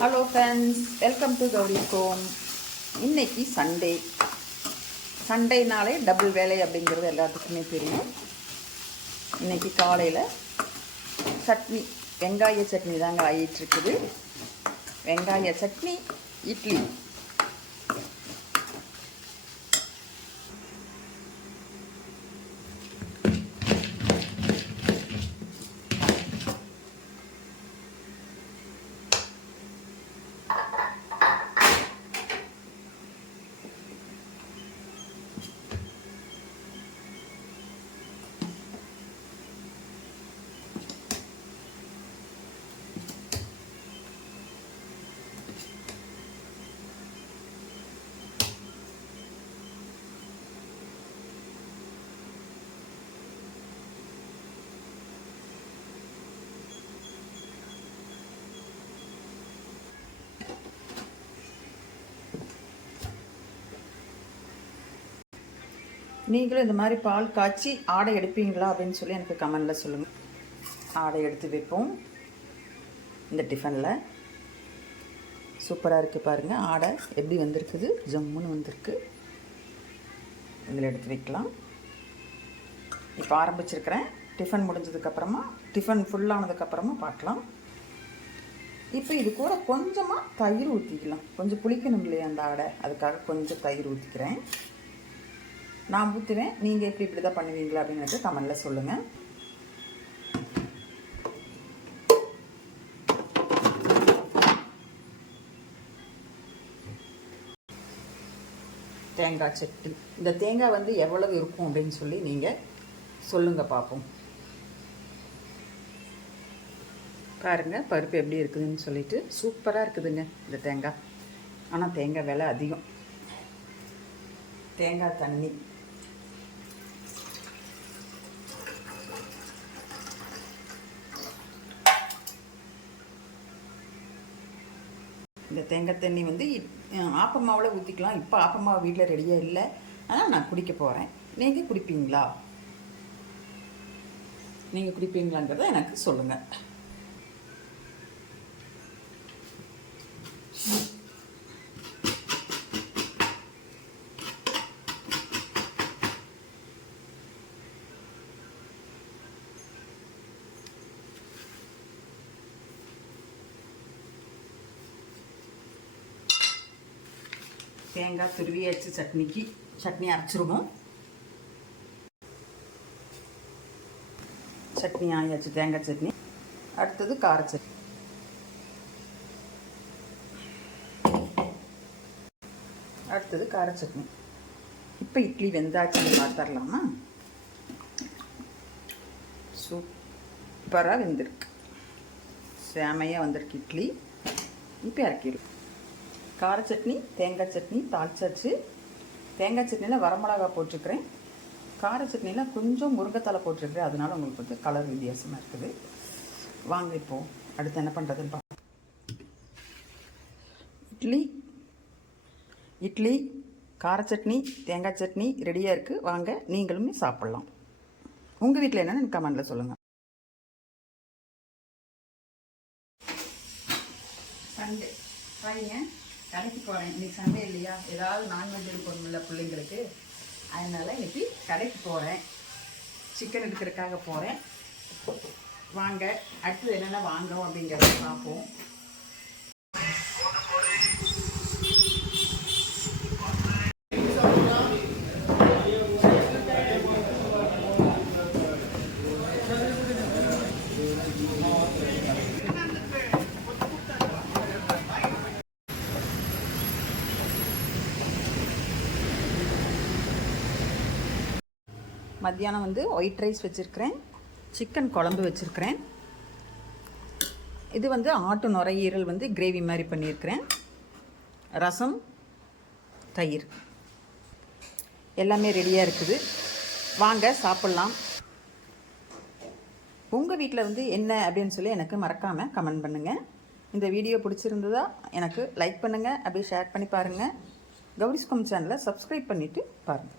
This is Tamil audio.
Hello friends, welcome to Gowri's home. இன்னைக்கு சண்டேனாலே டபுள் வேலை அப்படிங்கிறது எல்லாத்துக்குமே தெரியும். இன்னைக்கு காலையில் சட்னி, வெங்காய சட்னி தாங்க ஆகிட்டுருக்குது. வெங்காய சட்னி, இட்லி. நீங்களும் இந்த மாதிரி பால் காய்ச்சி ஆடை எடுப்பீங்களா அப்படின்னு சொல்லி எனக்கு கமெண்டில் சொல்லுங்கள். ஆடை எடுத்து வைப்போம். இந்த டிஃபனில் சூப்பராக இருக்குது பாருங்கள். ஆடை எப்படி வந்திருக்குது, ஜம்முன்னு வந்திருக்கு. இதில் எடுத்து வைக்கலாம். இப்போ ஆரம்பிச்சிருக்கிறேன். டிஃபன் முடிஞ்சதுக்கப்புறமா, டிஃபன் ஃபுல்லானதுக்கப்புறமா பார்க்கலாம். இப்போ இது கூட கொஞ்சமாக தயிர் ஊற்றிக்கலாம். கொஞ்சம் புளிக்கணும் இல்லையா அந்த ஆடை, அதுக்காக கொஞ்சம் தயிர் ஊற்றிக்கிறேன். நான் ஊற்றுவேன், நீங்கள் இப்படி தான் பண்ணுவீங்களா அப்படின்னு கமெண்டில் சொல்லுங்கள். தேங்காய் சட்னி. இந்த தேங்காய் வந்து எவ்வளவு இருக்கும் அப்படின்னு சொல்லி நீங்கள் சொல்லுங்கள் பார்ப்போம். பாருங்கள் பருப்பு எப்படி இருக்குதுன்னு சொல்லிட்டு. சூப்பராக இருக்குதுங்க இந்த தேங்காய். ஆனால் தேங்காய் விலை அதிகம். தேங்காய் தண்ணி. இந்த தேங்காய் தண்ணி வந்து ஆப்பமாவில் ஊற்றிக்கலாம். இப்போ ஆப்பமாவு வீட்டில் ரெடியாக இல்லை, ஆனால் நான் குடிக்க போகிறேன். நீங்கள் குடிப்பீங்களா? நீங்கள் குடிப்பீங்களாங்கிறத எனக்கு சொல்லுங்கள். தேங்காய் துருவியாச்சு. சட்னி அரைச்சிருவோம். சட்னி ஆயாச்சு, தேங்காய் சட்னி. அடுத்தது கார சட்னி. அடுத்தது கார சட்னி. இப்போ இட்லி வெந்தாச்சுன்னு பார்த்துடலாமா? சூப்பராக வெந்திருக்கு, செமையாக வந்திருக்கு இட்லி. இப்போ இறக்கிடும். கார சட்னி, தேங்காய் சட்னி தாளிச்சாச்சு. தேங்காய் சட்னியில் வரமிளகா போட்டிருக்கிறேன். கார சட்னியில் கொஞ்சம் முருங்கைத்தலை போட்டிருக்கிறேன். அதனால உங்களுக்கு வந்து கலர் வித்தியாசமாக இருக்குது. வாங்க இப்போது அடுத்து என்ன பண்ணுறதுன்னு பார்ப்போம். இட்லி, கார சட்னி, தேங்காய் சட்னி ரெடியாக இருக்குது. வாங்க நீங்களுமே சாப்பிட்லாம். உங்கள் வீட்டில் என்னென்னு எனக்கு கமெண்டில் சொல்லுங்கள். சண்டே பாருங்க, கடைக்கு போகிறேன். இன்றைக்கி சண்டே இல்லையா, ஏதாவது நான்வெஜ் எடுக்கணும்ல பிள்ளைங்களுக்கு. அதனால் இன்றைக்கி கடைக்கு போகிறேன். சிக்கன் எடுக்கிறதுக்காக போகிறேன். வாங்க அடுத்தது என்னென்ன வாங்குறோம் அப்படிங்கிறத பார்ப்போம். மத்தியானம் வந்து ஒயிட் ரைஸ் வச்சுருக்கிறேன், சிக்கன் குழம்பு வச்சுருக்கிறேன். இது வந்து ஆட்டு நுரையீரல் வந்து கிரேவி மாதிரி பண்ணியிருக்கிறேன். ரசம், தயிர் எல்லாமே ரெடியாக இருக்குது. வாங்க சாப்பிட்லாம். உங்கள் வீட்டில் வந்து என்ன அப்படின்னு சொல்லி எனக்கு மறக்காமல் கமெண்ட் பண்ணுங்கள். இந்த வீடியோ பிடிச்சிருந்ததா எனக்கு லைக் பண்ணுங்கள், அப்படியே ஷேர் பண்ணி பாருங்கள். கௌரிஸ் ஹோம் சேனலை சப்ஸ்கிரைப் பண்ணிவிட்டு பாருங்கள்.